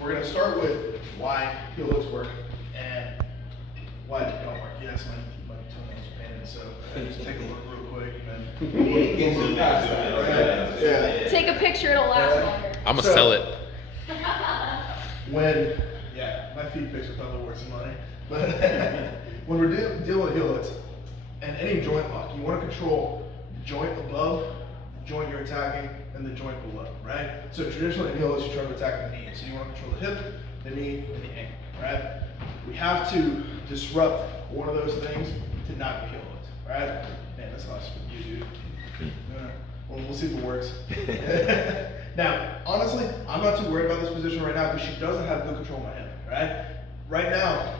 we're gonna start with why heel hooks work and why they don't work. Yes, my toenails are painted, so I just take a look real quick and then we'll move past that, right? Yeah. Take a picture, it'll last longer. I'm gonna sell it. Yeah, my feet pics are probably worth some money. But when we're dealing with heel hooks and any joint lock, you want to control the joint above, the joint you're attacking, and the joint below, right? So traditionally in heel hooks, you're trying to attack the knee. So you want to control the hip, the knee, and the ankle, right? We have to disrupt one of those things to not get heel hooked, right? Man, that's nice for you, dude. Well, we'll see if it works. Now, honestly, I'm not too worried about this position right now because she doesn't have good control of my hip, right? Right now,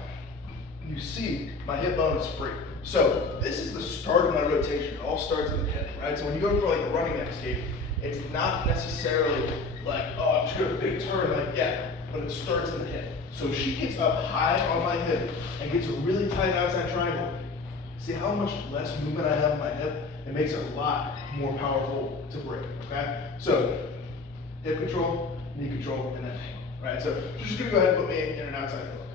you see my hip bone is free. So this is the start of my rotation. It all starts in the hip, right? So when you go for like a running neck escape, it's not necessarily like, oh, I'm just going to big turn, like, yeah, but it starts in the hip. So if she gets up high on my hip and gets a really tight outside triangle, see how much less movement I have in my hip? It makes it a lot more powerful to break, okay? So hip control, knee control, and then ankle, right? So she's just gonna go ahead and put me in an outside hook.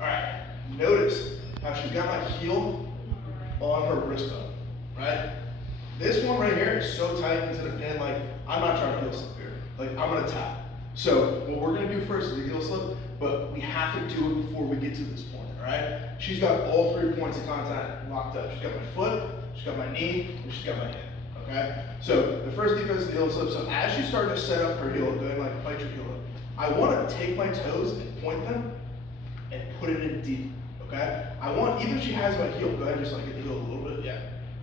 All right, notice how she's got my heel on her wrist bone, right? This one right here is so tight into the pin, like I'm not trying to heel slip here. Like I'm gonna tap. So what we're gonna do first is a heel slip, but we have to do it before we get to this point, all right? She's got all 3 points of contact locked up. She's got my foot, she's got my knee, and she's got my hip, okay? So the first defense is the heel slip. So as she's starting to set up her heel, going like fight your heel hook, I wanna take my toes and point them and put it in deep, okay? I want, even if she has my heel, go ahead and just like get the heel a little bit, yeah.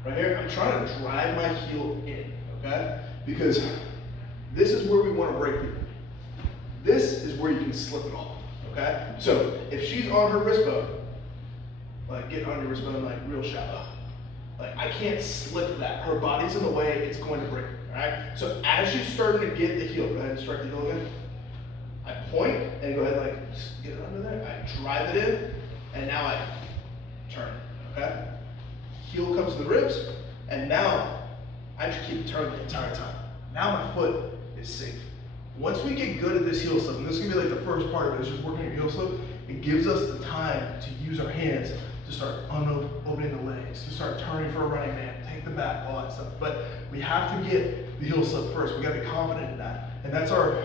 Right here, I'm trying to drive my heel in, okay? Because this is where we wanna break people. This is where you can slip it off, okay? So if she's on her wrist bone, like get on your wrist bone like real shallow, like I can't slip that. Her body's in the way, it's going to break, all right? So as she's starting to get the heel, go ahead and strike the heel again. I point and go ahead like just get it under there. I drive it in, and now I turn, okay? Heel comes to the ribs, and now I just keep turning the entire time. Now my foot is safe. Once we get good at this heel slip, and this is gonna be like the first part of it, is just working your heel slip, it gives us the time to use our hands to start opening the legs, to start turning for a running man, take the back, all that stuff. But we have to get the heel slip first. We gotta be confident in that. And that's our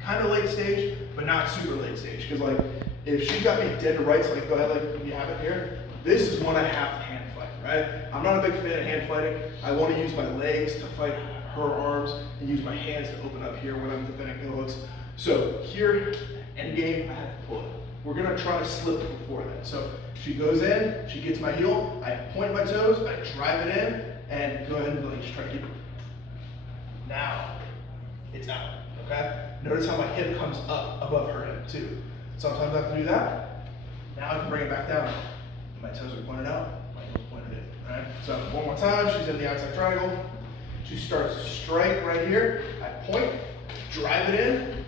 kind of late stage, but not super late stage. Because like, if she got me dead to rights, like go ahead, like you have it here, this is when I have to hand fight, right? I'm not a big fan of hand fighting. I wanna use my legs to fight her arms and use my hands to open up here when I'm defending heel hooks. So here, end game, I have to pull it. We're gonna try to slip it before that. So she goes in, she gets my heel, I point my toes, I drive it in, and go ahead and like, just try to keep it. Now, it's out, okay? Notice how my hip comes up above her hip too. Sometimes I have to do that. Now I can bring it back down. My toes are pointed out, my heel's pointed in, all right? So one more time, she's in the outside triangle. She starts to strike right here. I point, drive it in,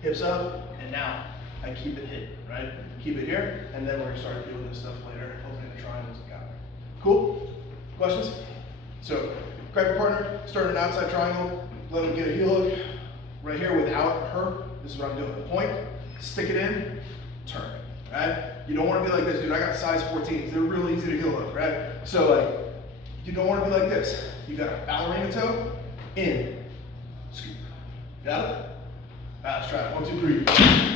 hips up, and now I keep it hidden, right? Keep it here, and then we're gonna start doing this stuff later, opening the triangles and counter. Cool? Questions? So, grab your partner, start an outside triangle, let them get a heel hook. Right here without her, this is what I'm doing. Point, stick it in, turn, right? You don't wanna be like this, dude. I got size 14s. They're real easy to heel hook, right? So like, you don't wanna be like this. You got a ballerina toe, in, scoop. Got it? All right, let's try it. 1, 2, 3.